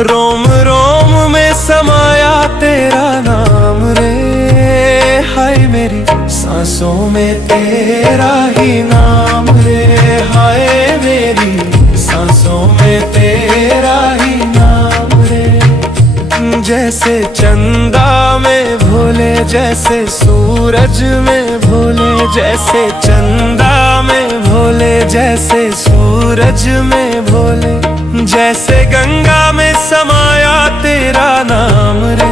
रोम रोम में समाया तेरा नाम रे, हाय मेरी सांसों में तेरा ही नाम रे, हाय मेरी सांसों में तेरा ही नाम रे। जैसे चंदा में भोले, जैसे सूरज में भोले, जैसे चंदा में भोले, जैसे सूरज में भोले, जैसे गंगा में समाया तेरा नाम रे,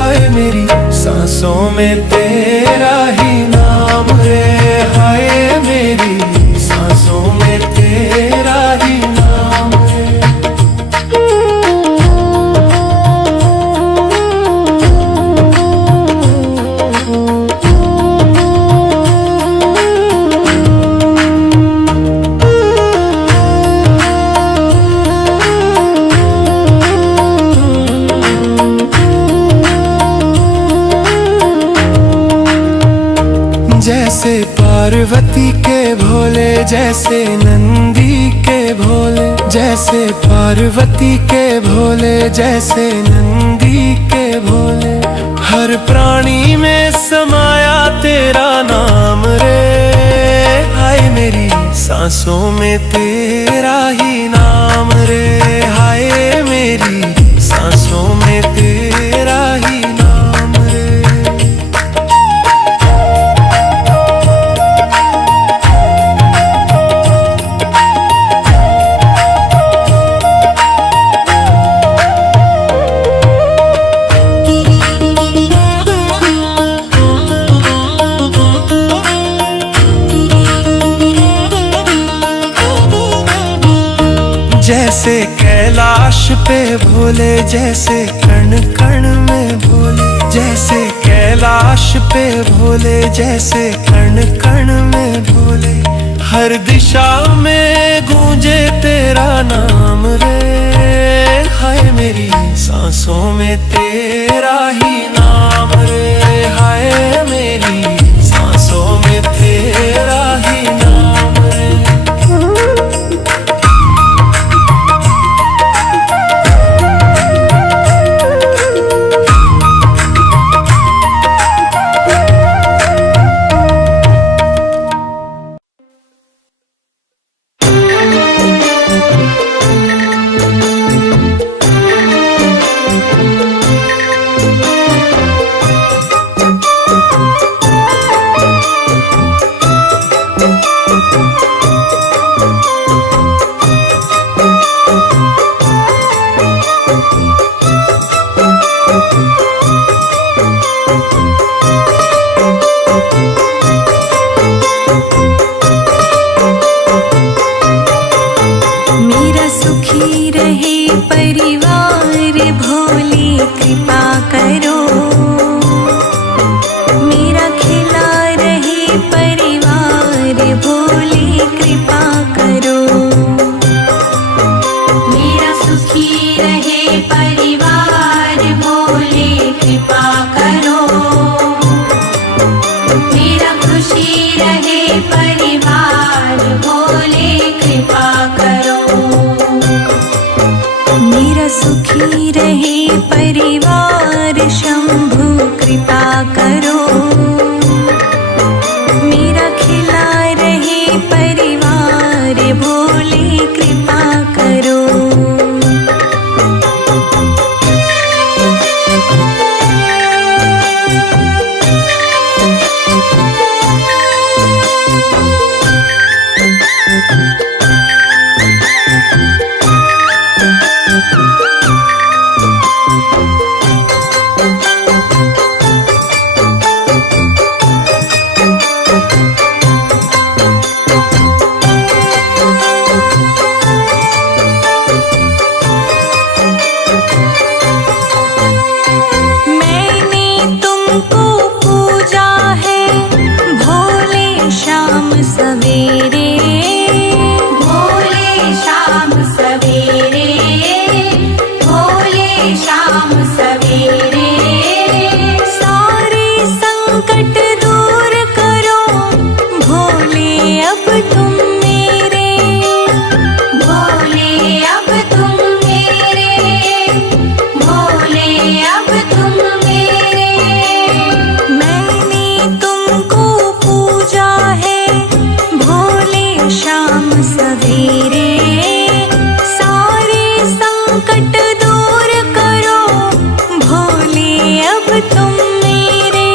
हाय मेरी सांसों में तेरा ही नाम रे, हाय मेरी सांसों में तेरा ही नाम रे। जैसे पार्वती के भोले, जैसे नंदी के भोले, जैसे पार्वती के भोले, जैसे नंदी के भोले, हर प्राणी में समाया तेरा नाम रे, हाय मेरी सांसों में तेरा ही नाम रे, हाय मेरी सांसों में तेरा ही नाम रे। जैसे कैलाश पे भोले, जैसे कण कण में भोले, जैसे कैलाश पे भोले, जैसे कण कण में भोले, हर दिशा में गूंजे तेरा नाम रे, हाय मेरी सांसों में तेरा ही नाम रे, हाय मेरी सांसों में तेरा ही नाम रे। सुखी रहे परिवार, शंभु कृपा करो, मेरा खिला रहे परिवार, भोले कृपा करो। सवेरे, भोले शाम सवेरे, भोले शाम सवेरे। सारे संकट दूर करो भोले अब तुम मेरे, भोले अब तुम मेरे, भोले अब तुम मेरे। मैंने तुमको पूजा है भोले शाम सवेरे, सारे संकट दूर करो भोले अब तुम मेरे,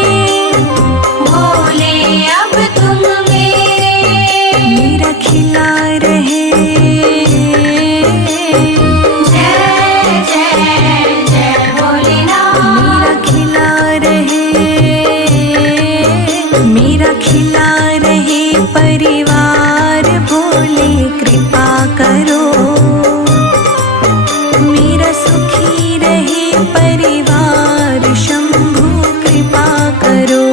भोले अब तुम मेरे। मेरा खिला रहे जय जय जय भोलेनाथ। मेरा खिला रहे परिवार भोले कृपा करो, मेरा सुखी रहे परिवार शंभु कृपा करो,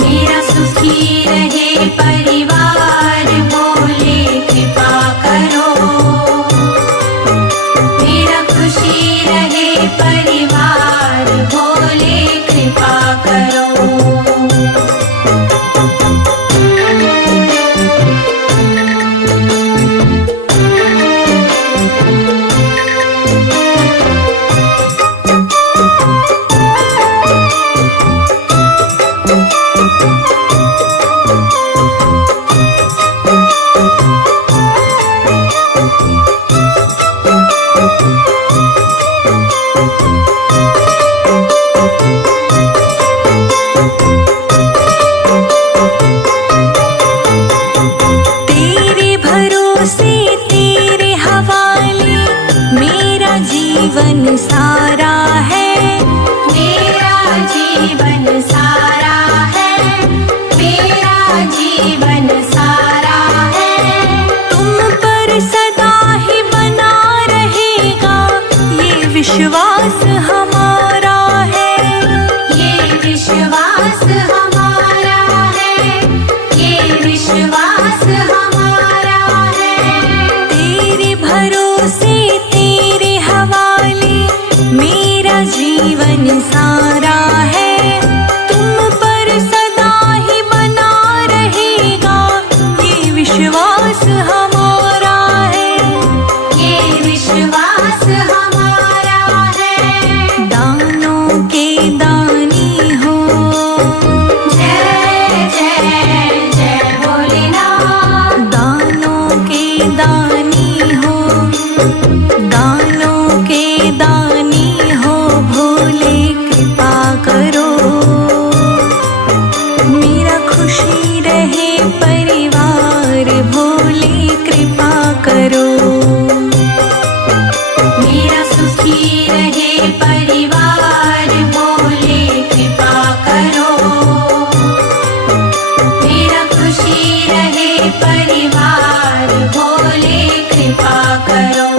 मेरा सुखी रहे परिवार भोले कृपा करो, मेरा खुशी रहे परिवार भोले कृपा करो। तेरे भरोसे तेरे हवाले मेरा जीवन सारा है, मेरा जीवन सारा है, मेरा जीवन सारा है। तुम पर सदा ही बना रहेगा ये विश्वास हमारा है, ये विश्वास हमारा है, ये विश्वास हमारा है। तेरे भरोसे तेरे हवाले मेरा जीवन सारा है, तुम पर सदा ही बना रहेगा ये विश्वास हमारा है, ये विश्वास हमारा है। दानों के दानी हो जय जय जय भोलेनाथ। दानों के दानी हो, दानों के दानी हो भोले कृपा करो, मेरा खुशी रहे परिवार भोले कृपा करो, मेरा सुखी रहे परिवार भोले कृपा करो, मेरा खुशी रहे परिवार भोले कृपा करो।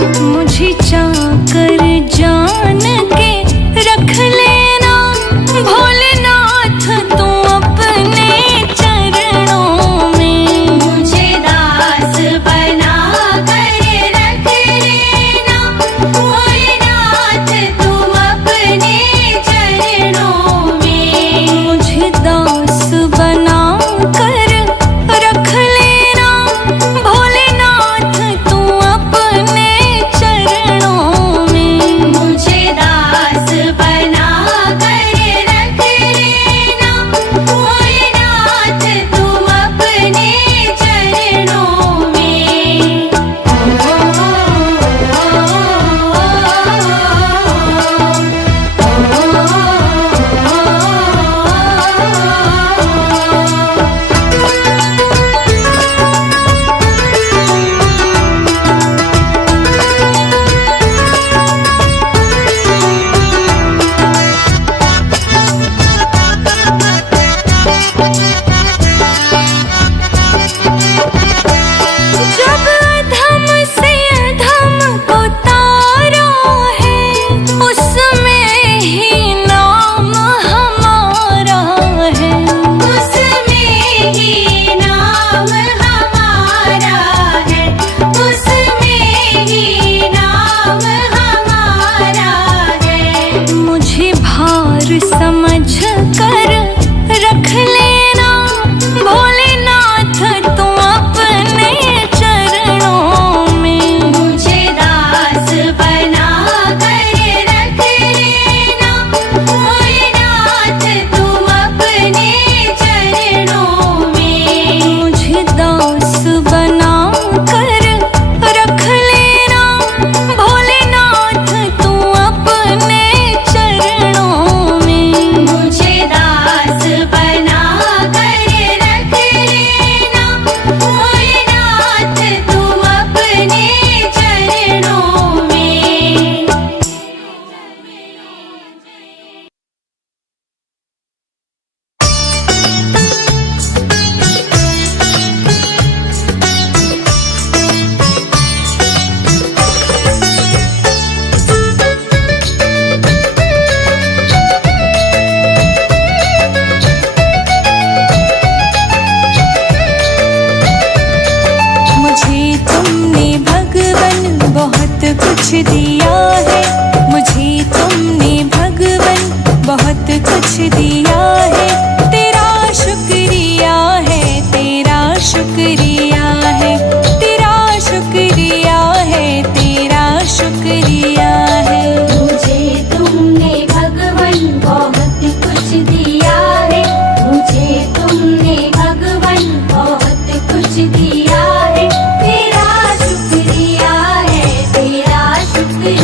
मुझे चाकर जान के रख लेना भोलेनाथ तू अपने चरणों में। मुझे दास बना कर रख लेना भोलेनाथ तुम अपने चरणों में। मुझे दास बना कर रख लेना भोलेनाथ तू अपने चरणों में। मुझे दास बना कर रख लेना भोलेनाथ तुम अपने चरणों में। जब अधम से अधम को तारा है उसमें ही नाम हमारा है। उसमें ही नाम हमारा है। उसमें ही नाम हमारा है। मुझे भार समझ कर रख लेना भोलेनाथ तू अपने चरणों में। मुझे दास बना कर रख लेना भोलेनाथ तुम अपने चरणों में। मुझे दास बना कर रख लेना भोलेनाथ तू अपने चरणों में। मुझे दास बना कर रख लेना भोलेनाथ तुम अपने चरणों में। मुझे तुमने भगवन बहुत कुछ दिया है। मुझे तुमने भगवन बहुत कुछ दिया है। तेरा शुक्रिया है, तेरा शुक्रिया है, तेरा शुक्रिया है, तेरा शुक्रिया है। मुझे तुमने भगवन बहुत कुछ दिया है। मुझे तुमने भगवन बहुत कुछ दिया है। तेरा शुक्रिया है, तेरा शुक्रिया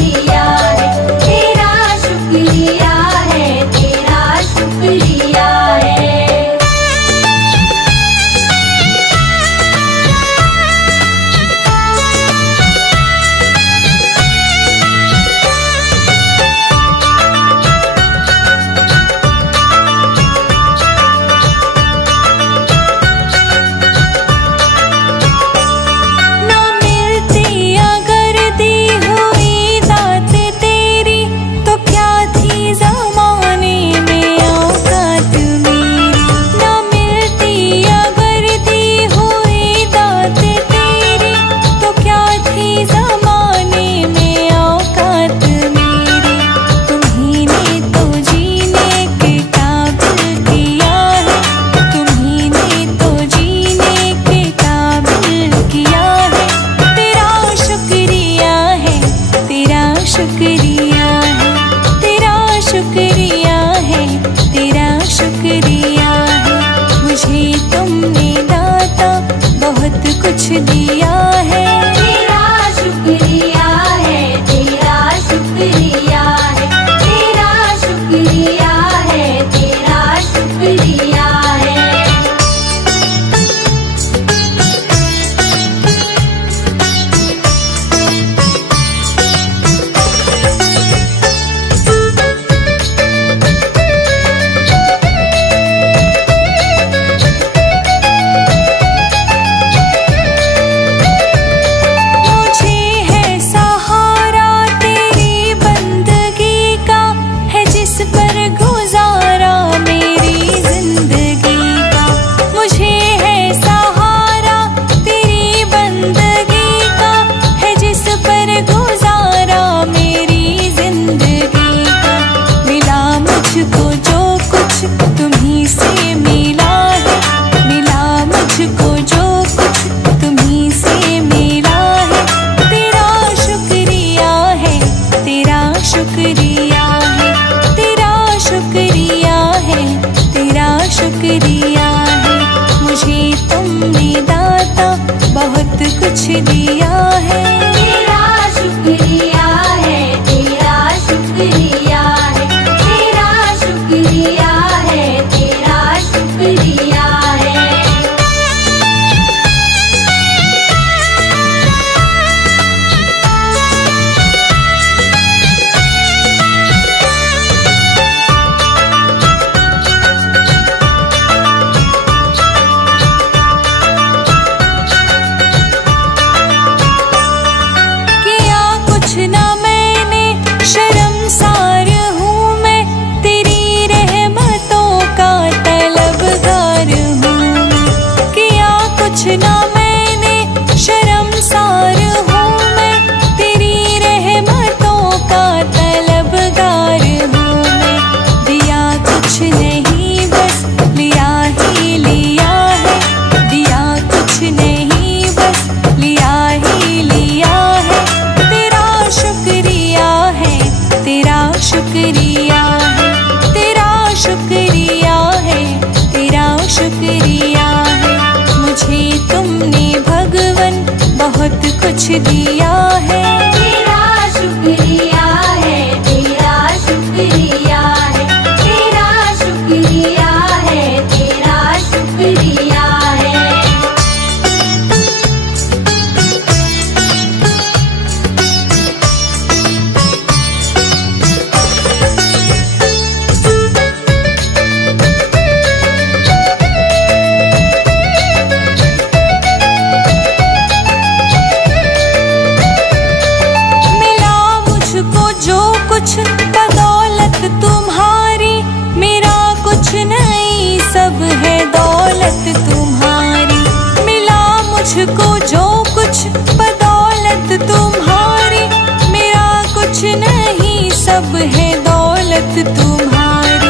सब है दौलत तुम्हारी,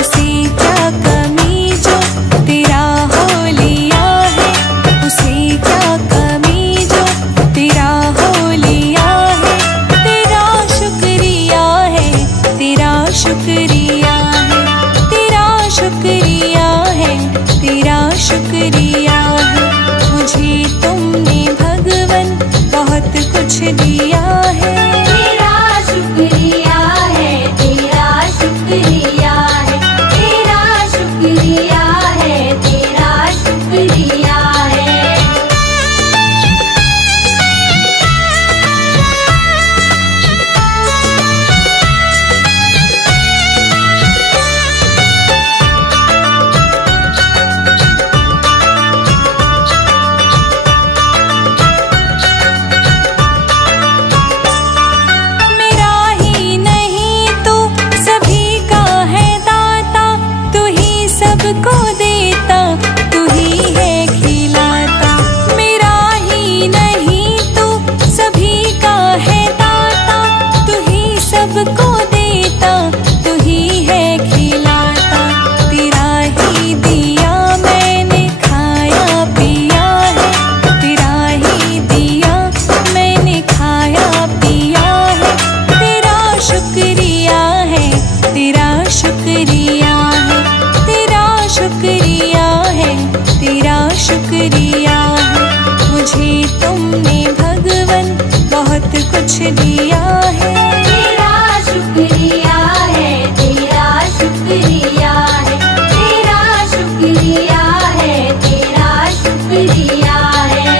उसे क्या कमी जो तेरा हो लिया है, उसे क्या कमी जो तेरा हो लिया है। तेरा शुक्रिया है, तेरा शुक्रिया है, तेरा शुक्रिया है, तेरा शुक्रिया है। मुझे तुमने भगवन बहुत कुछ दिया है। तेरा शुक्रिया है, तेरा शुक्रिया है, तेरा शुक्रिया है, तेरा शुक्रिया है। मेरा ही नहीं तू सभी का है दाता, तू ही सबको देता, तू ही है खिलाता। मेरा ही नहीं तू सभी का है दाता, तू ही सबको देता, तू ही है खिलाता। तेरा ही दिया मैंने खाया पिया है, तेरा ही दिया मैंने खाया पिया है। तेरा शुक्रिया है, तेरा शुक्रिया है, तेरा शुक्रिया है, तेरा शुक्रिया है। मुझे तुमने भगवन बहुत कुछ दिया है। तेरा शुक्रिया है, तेरा शुक्रिया है, तेरा शुक्रिया है, तेरा शुक्रिया है।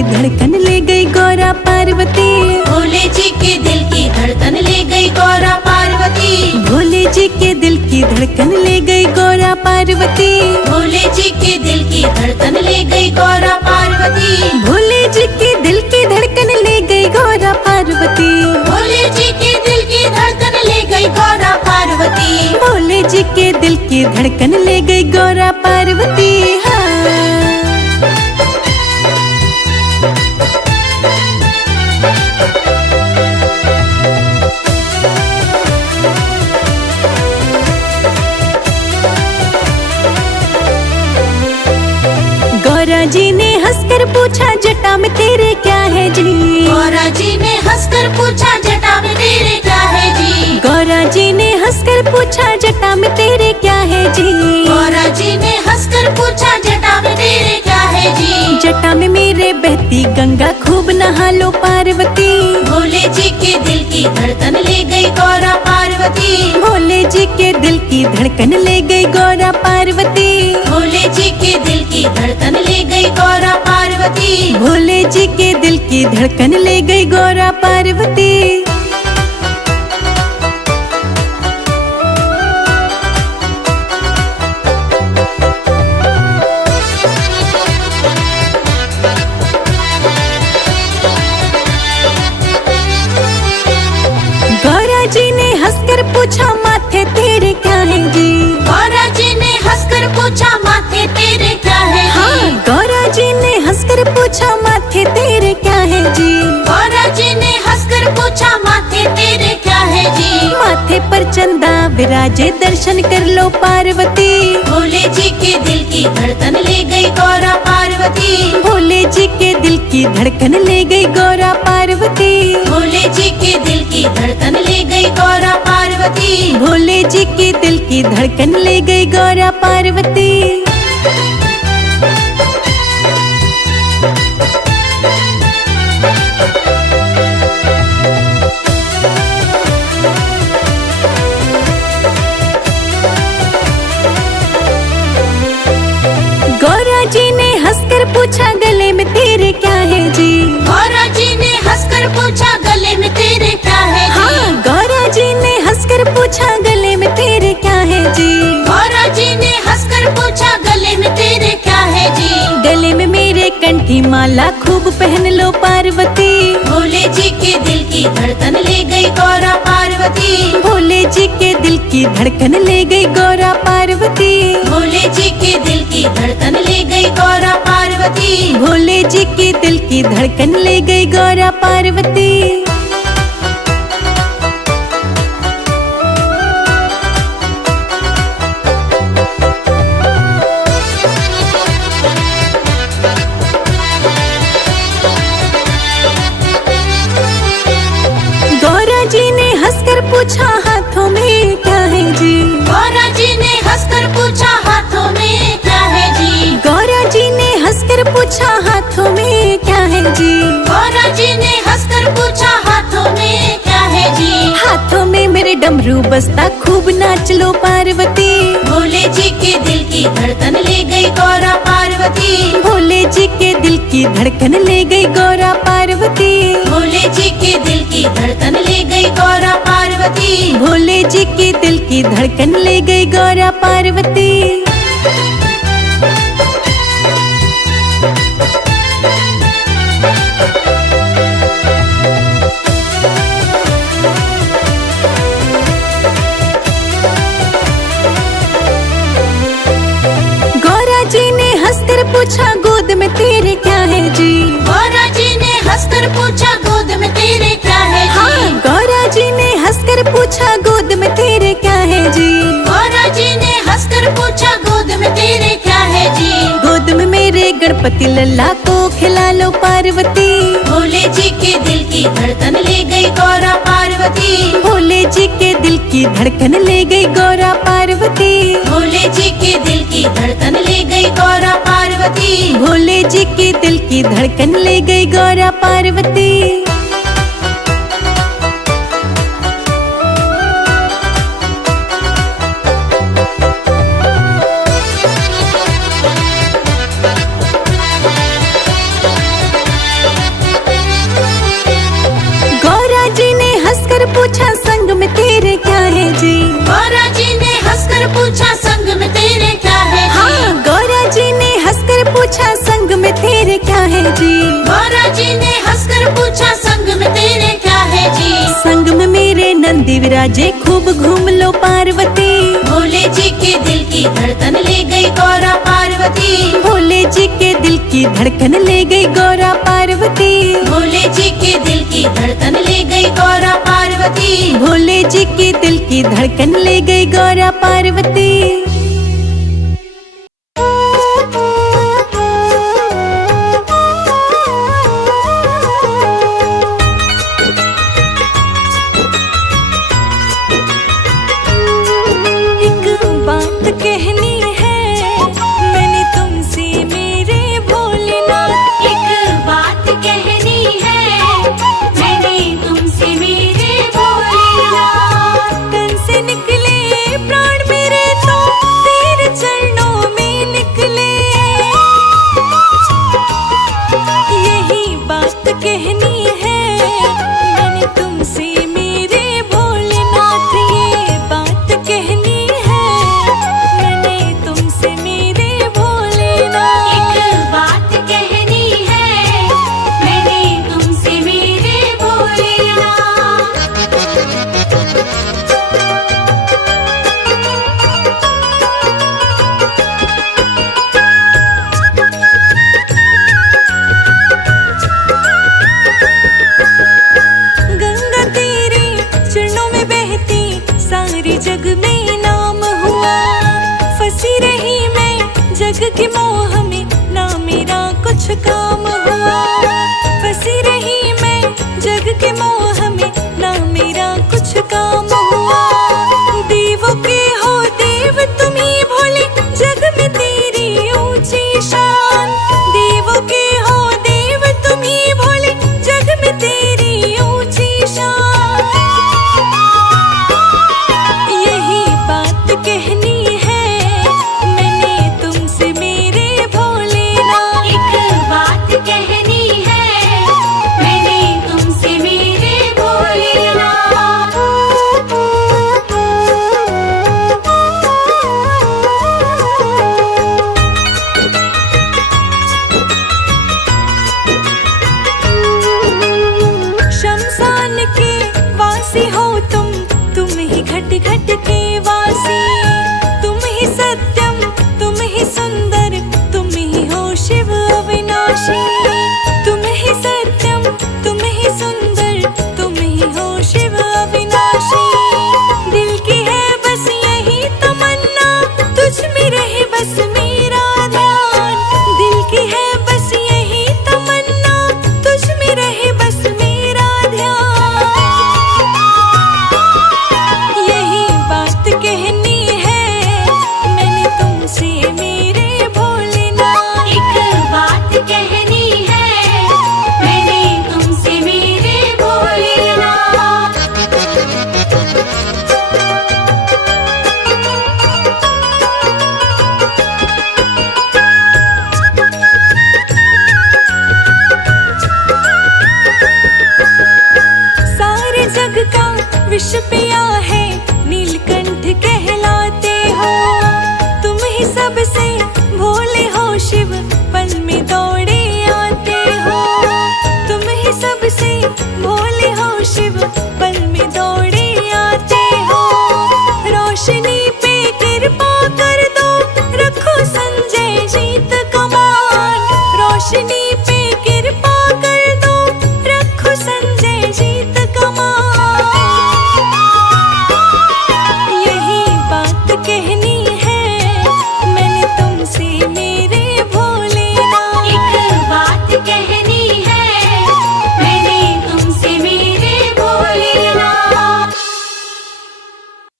की धड़कन ले गई गौरा पार्वती। भोले जी के दिल की धड़कन ले गई गौरा पार्वती। भोले जी के दिल की धड़कन ले गई गौरा पार्वती। भोले जी के दिल की धड़कन ले गई गौरा पार्वती। भोले जी के दिल की धड़कन ले गई गौरा पार्वती। भोले जी के दिल की धड़कन ले गई गौरा पार्वती। भोले जी के दिल की धड़कन ले गई गौरा पार्वती। हाँ। गौरा जी ने हंसकर पूछा जटा में तेरे क्या है जी। गौरा जी ने हंसकर पूछा जटा में तेरे क्या है जी। गौरा जी ने हंसकर पूछा जटा में तेरे क्या है जी। गौरा जी ने हंसकर पूछा जटा में तेरे क्या है जी। जटा में मेरे बहती गंगा खूब नहा लो पार्वती। भोले जी के दिल की धड़कन ले गई गौरा पार्वती। भोले जी के दिल की धड़कन ले गई गौरा पार्वती। भोले जी के दिल की धड़कन ले गई गौरा पार्वती। भोले जी के दिल की धड़कन ले गई गौरा पार्वती। गौरा जी ने हंसकर पूछा माथे तेरे क्या है जी। गौरा जी ने हंसकर पूछा माथे तेरे क्या है जी। हाँ, गौरा जी ने हंसकर पूछा माथे तेरे क्या है जी। गौरा जी ने हंसकर पूछा माथे तेरे क्या है जी। माथे पर चंदा विराजे दर्शन कर लो पार्वती। भोले जी के दिल की धड़कन ले गई गौरा पार्वती। भोले जी के दिल की धड़कन ले गई गौरा पार्वती। भोले जी के दिल की धड़कन ले गई गौरा पार्वती। भोले जी के दिल की धड़कन ले गई गौरा पार्वती। गौरा जी ने हंसकर पूछा गले में तेरे क्या है जी। गौरा जी ने हंसकर पूछा गले में तेरे क्या है जी। हाँ, गौरा जी ने हंसकर पूछा गले में तेरे क्या है जी। गौरा जी ने हंसकर पूछा गले में तेरे क्या है जी। गले में मेरे कंठी माला खूब पहन लो पार्वती। भोले जी के दिल की धड़कन ले गई गौरा पार्वती। भोले जी के दिल की धड़कन ले गई गौरा पार्वती। भोले जी के दिल की धड़कन ले गई गौरा पार्वती। भोले जी के दिल की धड़कन ले गई गौरा पार्वती। गौरा जी ने हंसकर पूछा हाथों में क्या है जी। गौरा जी ने हंसकर पूछा हाथों में क्या है जी। गौरा जी ने हंसकर पूछा हाथों में क्या है जी। गौरा जी ने हंसकर पूछा हाथों में क्या है जी। हाथों में मेरे डमरू बजता खूब नाच लो पार्वती। भोले जी के दिल की धड़कन ले गई गौरा पार्वती। भोले जी के दिल की धड़कन ले गई गौरा पार्वती। भोले जी के दिल की धड़कन ले गई गौरा पार्वती। भोले जी के दिल की धड़कन ले गई गौरा पार्वती। गौरा जी ने हंसकर पूछा गोद में तेरे क्या है जी। गौरा जी ने हंसकर पूछा गोद में तेरे क्या है जी। हाँ, गौरा जी ने हंसकर पूछा गोद में तेरे क्या है जी। गौरा जी ने हंसकर पूछा गोद में तेरे क्या है जी। गोद में मेरे गणपति लल्ला को खिला लो पार्वती। भोले जी के दिल की धड़कन ले गई गौरा पार्वती। भोले जी के दिल की धड़कन ले गई गौरा पार्वती। भोले जी के दिल की धड़कन ले गई गौरा पार्वती। भोले जी के दिल की धड़कन ले गई गौरा पार्वती। विराजे खूब घूम लो पार्वती। भोले जी के दिल की धड़कन ले गई गौरा पार्वती। भोले जी के दिल की धड़कन ले गई गौरा पार्वती। भोले जी के दिल की धड़कन ले गई गौरा पार्वती। भोले जी के दिल की धड़कन ले गई गौरा पार्वती। विश्व पे